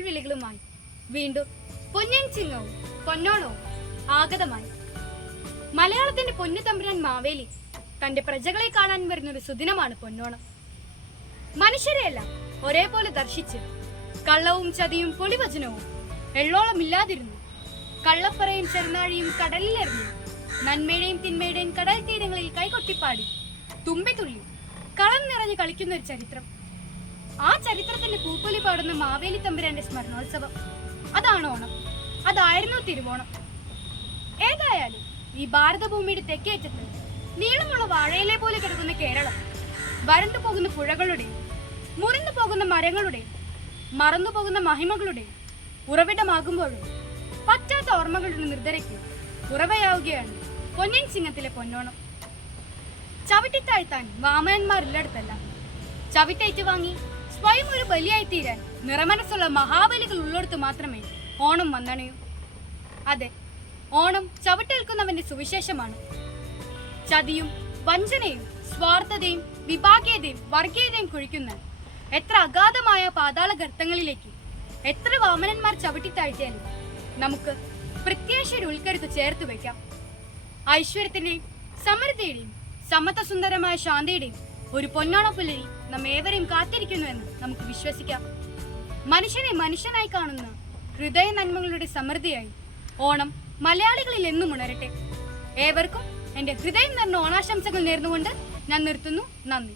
വിളികളുമായി വീണ്ടും പൊന്നിൻ ചിങ്ങവും പൊന്നോണവും ആഗതമായി. മലയാളത്തിന്റെ പൊന്നു തമ്പുരാൻ മാവേലി തന്റെ പ്രജകളെ കാണാൻ വരുന്നൊരു സുദിനമാണ് പൊന്നോണം. മനുഷ്യരെയെല്ലാം ഒരേപോലെ ദർശിച്ച് കള്ളവും ചതിയും പൊളിവചനവും എള്ളോളമില്ലാതിരുന്നു. കള്ളപ്പറയും ചെറുനാഴിയും കടലിലെറിഞ്ഞു നന്മയുടെയും തിന്മയുടെയും കടൽ തീരങ്ങളിൽ കൈകൊട്ടിപ്പാടി തുമ്പിത്തുള്ളി കളം നിറഞ്ഞ് കളിക്കുന്ന ഒരു ചരിത്രം. ആ ചരിത്രത്തിന്റെ പൂപ്പൊലി പാടുന്ന മാവേലി തമ്പുരാന്റെ സ്മരണോത്സവം, അതാണ് ഓണം. അതായിരുന്നു തിരുവോണം. ഏതായാലും ഈ ഭാരതഭൂമിയുടെ തെക്കേറ്റത്ത് നീളമുള്ള വാഴയിലെ പോലെ കിടക്കുന്ന കേരളം വരണ്ടു പോകുന്ന പുഴകളുടെയും മുറിഞ്ഞു പോകുന്ന മരങ്ങളുടെയും മറന്നുപോകുന്ന മഹിമകളുടെയും ഉറവിടമാകുമ്പോഴും പറ്റാത്ത ഓർമ്മകളുടെ നിർദ്ധരയ്ക്ക് ഉറവയാവുകയാണ് പൊന്നിൻ ചിങ്ങത്തിലെ പൊന്നോണം. ചവിട്ടിത്താഴ്ത്താൻ വാമനന്മാരില്ലടത്തല്ല, ചവിട്ടേറ്റ് വാങ്ങി സ്വയം ഒരു ബലിയായി തീരാൻ നിറമനസ്സുള്ള മഹാബലികൾ ഉള്ളിടത്ത് മാത്രമേ ഓണം വന്നണയൂ. അതെ, ഓണം ചവിട്ടേൽക്കുന്നവന്റെ സുവിശേഷമാണ്. ചതിയും വഞ്ചനയും സ്വാർത്ഥതയും വിഭാഗീയതയും വർഗീയതയും കുഴിക്കുന്ന എത്ര അഗാധമായ പാതാള ഗർത്തങ്ങളിലേക്ക് എത്ര വാമനന്മാർ ചവിട്ടിത്താഴ്ത്തിയാലും നമുക്ക് പ്രത്യാശയുടെ ഉൾക്കരുത്ത് ചേർത്ത് വയ്ക്കാം. ഐശ്വര്യത്തിന്റെയും സമൃദ്ധിയുടെയും സമത്വസുന്ദരമായ ശാന്തിയുടെയും ഒരു പൊന്നോണപ്പുലരി നമ്മേവരെയും കാത്തിരിക്കുന്നുവെന്ന് നമുക്ക് വിശ്വസിക്കാം. മനുഷ്യനെ മനുഷ്യനായി കാണുന്ന ഹൃദയ നന്മകളുടെ സമൃദ്ധിയായി ഓണം മലയാളികളിൽ എന്നും ഉണരട്ടെ. ഏവർക്കും എന്റെ ഹൃദയം നിറഞ്ഞ ഓണാശംസകൾ നേർന്നുകൊണ്ട് ഞാൻ നിർത്തുന്നു. നന്ദി.